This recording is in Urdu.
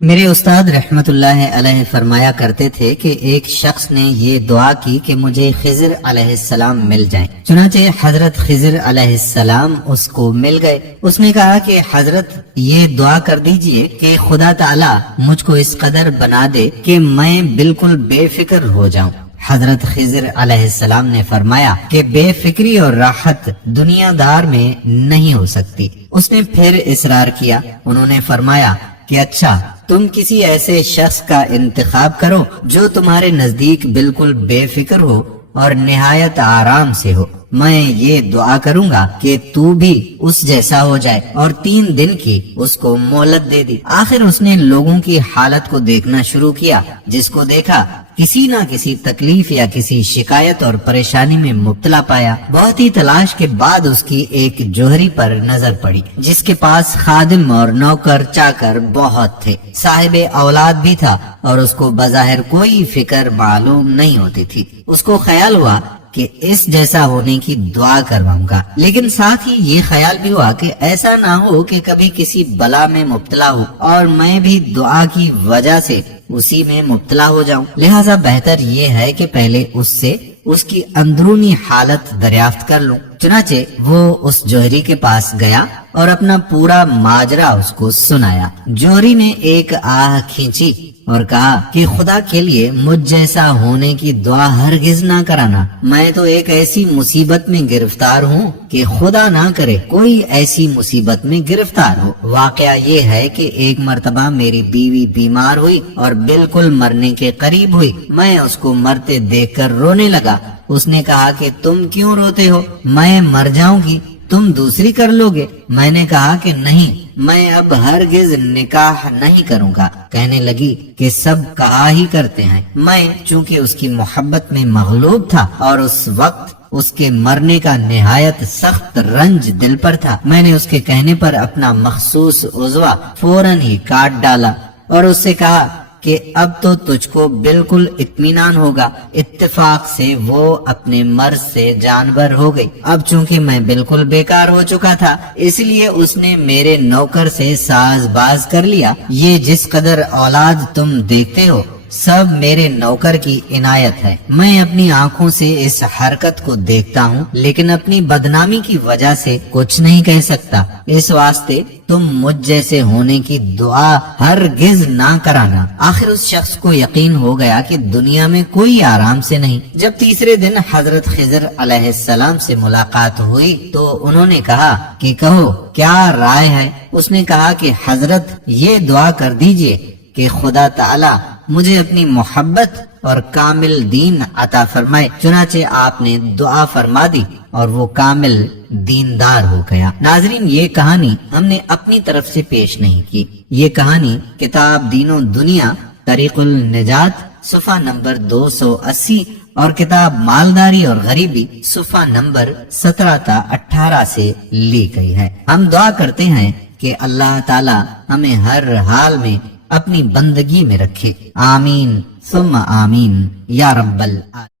میرے استاد رحمت اللہ علیہ فرمایا کرتے تھے کہ ایک شخص نے یہ دعا کی کہ مجھے خضر علیہ السلام مل جائیں۔ چنانچہ حضرت خضر علیہ السلام اس کو مل گئے۔ اس نے کہا کہ حضرت یہ دعا کر دیجئے کہ خدا تعالی مجھ کو اس قدر بنا دے کہ میں بالکل بے فکر ہو جاؤں۔ حضرت خضر علیہ السلام نے فرمایا کہ بے فکری اور راحت دنیا دار میں نہیں ہو سکتی۔ اس نے پھر اصرار کیا۔ انہوں نے فرمایا کہ اچھا تم کسی ایسے شخص کا انتخاب کرو جو تمہارے نزدیک بالکل بے فکر ہو اور نہایت آرام سے ہو۔ میں یہ دعا کروں گا کہ تو بھی اس جیسا ہو جائے، اور 3 دن کی اس کو مہلت دے دی۔ آخر اس نے لوگوں کی حالت کو دیکھنا شروع کیا، جس کو دیکھا کسی نہ کسی تکلیف یا کسی شکایت اور پریشانی میں مبتلا پایا۔ بہت ہی تلاش کے بعد اس کی ایک جوہری پر نظر پڑی، جس کے پاس خادم اور نوکر چاکر بہت تھے، صاحب اولاد بھی تھا، اور اس کو بظاہر کوئی فکر معلوم نہیں ہوتی تھی۔ اس کو خیال ہوا کہ اس جیسا ہونے کی دعا کرواؤں گا، لیکن ساتھ ہی یہ خیال بھی ہوا کہ ایسا نہ ہو کہ کبھی کسی بلا میں مبتلا ہو اور میں بھی دعا کی وجہ سے اسی میں مبتلا ہو جاؤں۔ لہٰذا بہتر یہ ہے کہ پہلے اس سے اس کی اندرونی حالت دریافت کر لوں۔ چنانچہ وہ اس جوہری کے پاس گیا اور اپنا پورا ماجرا اس کو سنایا۔ جوہری نے ایک آہ کھینچی اور کہا کہ خدا کے لیے مجھ جیسا ہونے کی دعا ہرگز نہ کرانا۔ میں تو ایک ایسی مصیبت میں گرفتار ہوں کہ خدا نہ کرے کوئی ایسی مصیبت میں گرفتار ہو۔ واقعہ یہ ہے کہ ایک مرتبہ میری بیوی بیمار ہوئی اور بالکل مرنے کے قریب ہوئی۔ میں اس کو مرتے دیکھ کر رونے لگا۔ اس نے کہا کہ تم کیوں روتے ہو؟ میں مر جاؤں گی، تم دوسری کر لو گے۔ میں نے کہا کہ نہیں، میں اب ہرگز نکاح نہیں کروں گا۔ کہنے لگی کہ سب کہا ہی کرتے ہیں۔ میں چونکہ اس کی محبت میں مغلوب تھا اور اس وقت اس کے مرنے کا نہایت سخت رنج دل پر تھا، میں نے اس کے کہنے پر اپنا مخصوص عضو فوراً ہی کاٹ ڈالا اور اس سے کہا کہ اب تو تجھ کو بالکل اطمینان ہوگا۔ اتفاق سے وہ اپنے مرض سے جانبر ہو گئی۔ اب چونکہ میں بالکل بیکار ہو چکا تھا، اس لیے اس نے میرے نوکر سے ساز باز کر لیا۔ یہ جس قدر اولاد تم دیکھتے ہو سب میرے نوکر کی عنایت ہے۔ میں اپنی آنکھوں سے اس حرکت کو دیکھتا ہوں، لیکن اپنی بدنامی کی وجہ سے کچھ نہیں کہہ سکتا۔ اس واسطے تم مجھ جیسے ہونے کی دعا ہرگز نہ کرانا۔ آخر اس شخص کو یقین ہو گیا کہ دنیا میں کوئی آرام سے نہیں۔ جب تیسرے دن حضرت خضر علیہ السلام سے ملاقات ہوئی تو انہوں نے کہا کہ کہو کیا رائے ہے؟ اس نے کہا کہ حضرت یہ دعا کر دیجئے کہ خدا تعالی مجھے اپنی محبت اور کامل دین عطا فرمائے۔ چنانچہ آپ نے دعا فرما دی اور وہ کامل دیندار ہو گیا۔ ناظرین، یہ کہانی ہم نے اپنی طرف سے پیش نہیں کی۔ یہ کہانی کتاب دین و دنیا طریق النجات صفحہ نمبر 280 اور کتاب مالداری اور غریبی صفحہ نمبر 17 تا 18 سے لی گئی ہے۔ ہم دعا کرتے ہیں کہ اللہ تعالی ہمیں ہر حال میں اپنی بندگی میں رکھے۔ آمین ثم آمین یا رب العالمین۔